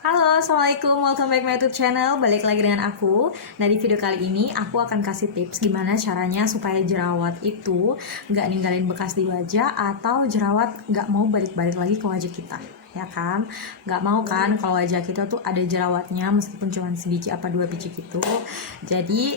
Halo, Assalamualaikum, welcome back my YouTube channel. Balik lagi dengan aku. Nah, di video kali ini aku akan kasih tips gimana caranya supaya jerawat itu nggak ninggalin bekas di wajah, atau jerawat nggak mau balik-balik lagi ke wajah kita, ya kan? Nggak mau kan kalau wajah kita tuh ada jerawatnya meskipun cuma sebiji apa dua biji gitu. Jadi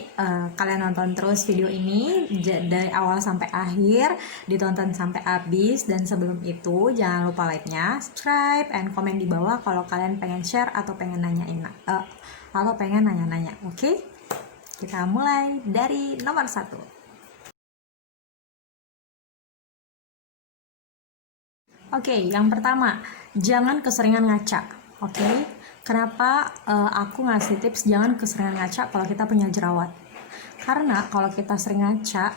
kalian nonton terus video ini dari awal sampai akhir, ditonton sampai habis. Dan sebelum itu jangan lupa like-nya, subscribe, and komen di bawah kalau kalian pengen share atau pengen nanya-nanya. Oke? Kita mulai dari nomor 1. Oke, yang pertama, jangan keseringan ngaca. Oke, kenapa aku ngasih tips jangan keseringan ngaca kalau kita punya jerawat? Karena kalau kita sering ngaca,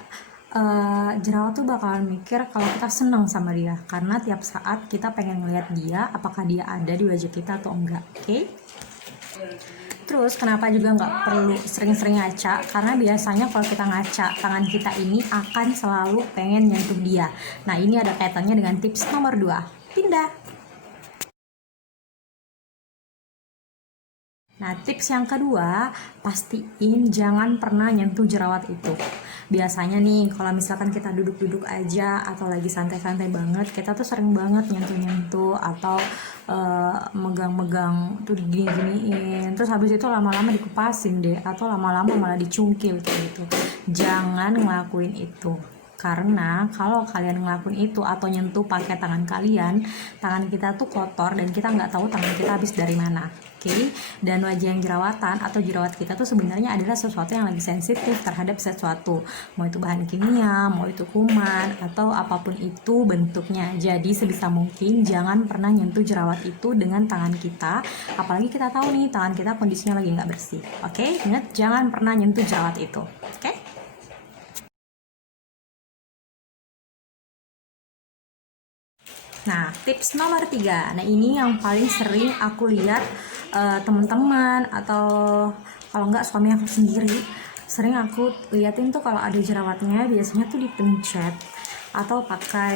jerawat tuh bakalan mikir kalau kita senang sama dia. Karena tiap saat kita pengen ngeliat dia, apakah dia ada di wajah kita atau enggak. Oke? Terus kenapa juga nggak perlu sering-sering ngaca? Karena biasanya kalau kita ngaca, tangan kita ini akan selalu pengen nyentuh dia. Nah, ini ada kaitannya dengan tips nomor 2. Pindah. Nah, tips yang kedua, pastiin jangan pernah nyentuh jerawat itu. Biasanya nih, kalau misalkan kita duduk-duduk aja atau lagi santai-santai banget, kita tuh sering banget nyentuh-nyentuh atau megang-megang tuh digini-giniin. Terus habis itu lama-lama dikupasin deh, atau lama-lama malah dicungkil kayak gitu. Jangan ngelakuin itu. Karena kalau kalian ngelakuin itu atau nyentuh pakai tangan kalian, tangan kita tuh kotor dan kita nggak tahu tangan kita habis dari mana. Oke, dan wajah yang jerawatan atau jerawat kita tuh sebenarnya adalah sesuatu yang lagi sensitif terhadap sesuatu, mau itu bahan kimia, mau itu kuman, atau apapun itu bentuknya. Jadi sebisa mungkin jangan pernah nyentuh jerawat itu dengan tangan kita, apalagi kita tahu nih tangan kita kondisinya lagi nggak bersih. Oke, ingat jangan pernah nyentuh jerawat itu. Oke. Nah, tips nomor 3. Nah, ini yang paling sering aku lihat teman-teman, atau kalau enggak suami aku sendiri, sering aku liatin tuh kalau ada jerawatnya biasanya tuh dipencet atau pakai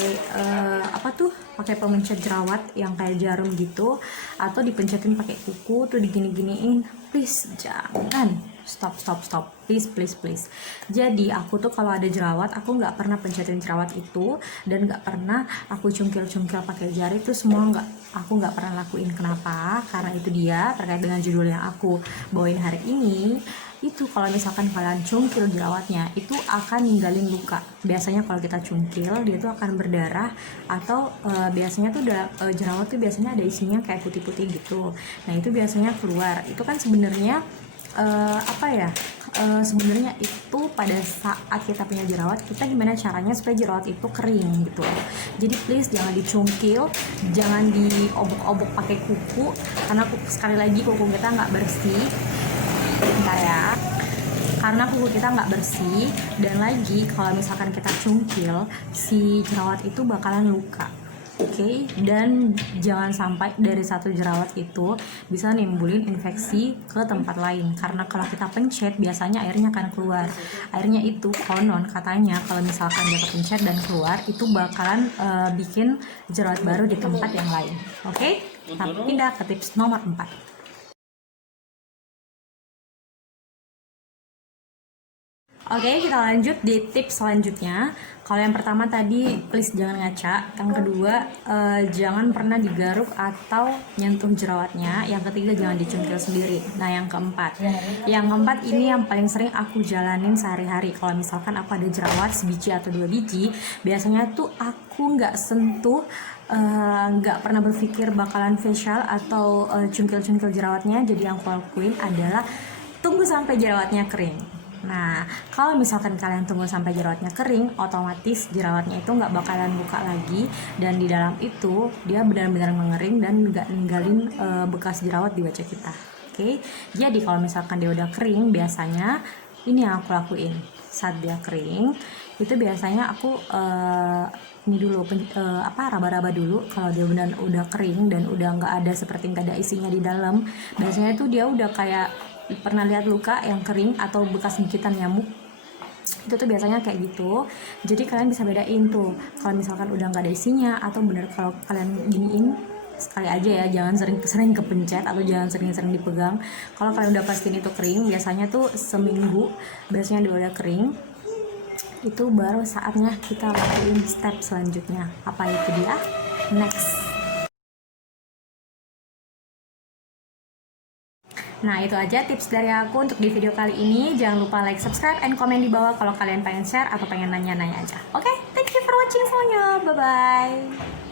pakai pemencet jerawat yang kayak jarum gitu, atau dipencetin pakai kuku tuh digini-giniin. Please jangan, stop, please. Jadi aku tuh kalau ada jerawat, aku nggak pernah pencetin jerawat itu, dan nggak pernah aku cungkil pakai jari. Itu semua aku nggak pernah lakuin. Kenapa? Karena itu dia terkait dengan judul yang aku bawain hari ini. Itu kalau misalkan kalian cungkil jerawatnya, itu akan ninggalin luka. Biasanya kalau kita cungkil, dia tuh akan berdarah, atau biasanya tuh jerawat tuh biasanya ada isinya kayak putih-putih gitu. Nah, itu biasanya keluar. Itu kan sebenarnya sebenarnya itu pada saat kita punya jerawat, kita gimana caranya supaya jerawat itu kering gitu. Jadi please jangan dicungkil, jangan diobok-obok pakai kuku, karena sekali lagi kuku kita nggak bersih. Bentar ya, karena kuku kita nggak bersih, dan lagi kalau misalkan kita cungkil, si jerawat itu bakalan luka. Oke, dan jangan sampai dari satu jerawat itu bisa nimbulin infeksi ke tempat lain, karena kalau kita pencet biasanya airnya akan keluar. Airnya itu konon katanya kalau misalkan dia kepencet dan keluar, itu bakalan bikin jerawat baru di tempat yang lain. Oke, kita pindah ke tips nomor 4. Oke, kita lanjut di tips selanjutnya. Kalau yang pertama tadi, please jangan ngaca. Yang kedua, jangan pernah digaruk atau nyentuh jerawatnya. Yang ketiga, jangan dicungkil sendiri. Nah, yang keempat ini yang paling sering aku jalanin sehari-hari. Kalau misalkan aku ada jerawat sebiji atau 2 biji, biasanya tuh aku nggak sentuh, nggak pernah berpikir bakalan facial atau cungkil-cungkil jerawatnya. Jadi yang aku lakuin adalah tunggu sampai jerawatnya kering. Nah, kalau misalkan kalian tunggu sampai jerawatnya kering, otomatis jerawatnya itu nggak bakalan buka lagi, dan di dalam itu dia benar-benar mengering dan nggak ninggalin bekas jerawat di wajah kita. Oke, jadi kalau misalkan dia udah kering, biasanya ini yang aku lakuin. Saat dia kering, itu biasanya aku ini dulu raba-raba dulu. Kalau dia benar udah kering dan udah nggak ada, seperti nggak ada isinya di dalam, biasanya itu dia udah kayak, pernah lihat luka yang kering atau bekas gigitan nyamuk, itu tuh biasanya kayak gitu. Jadi kalian bisa bedain tuh kalau misalkan udah nggak ada isinya, atau bener kalau kalian giniin sekali aja ya, jangan sering-sering kepencet atau jangan sering-sering dipegang. Kalau kalian udah pastiin itu kering, biasanya tuh seminggu biasanya udah kering, itu baru saatnya kita lakuin step selanjutnya. Apa itu dia? Next. Nah, itu aja tips dari aku untuk di video kali ini. Jangan lupa like, subscribe, and komen di bawah kalau kalian pengen share atau pengen nanya-nanya aja. Oke, thank you for watching semuanya. Bye-bye.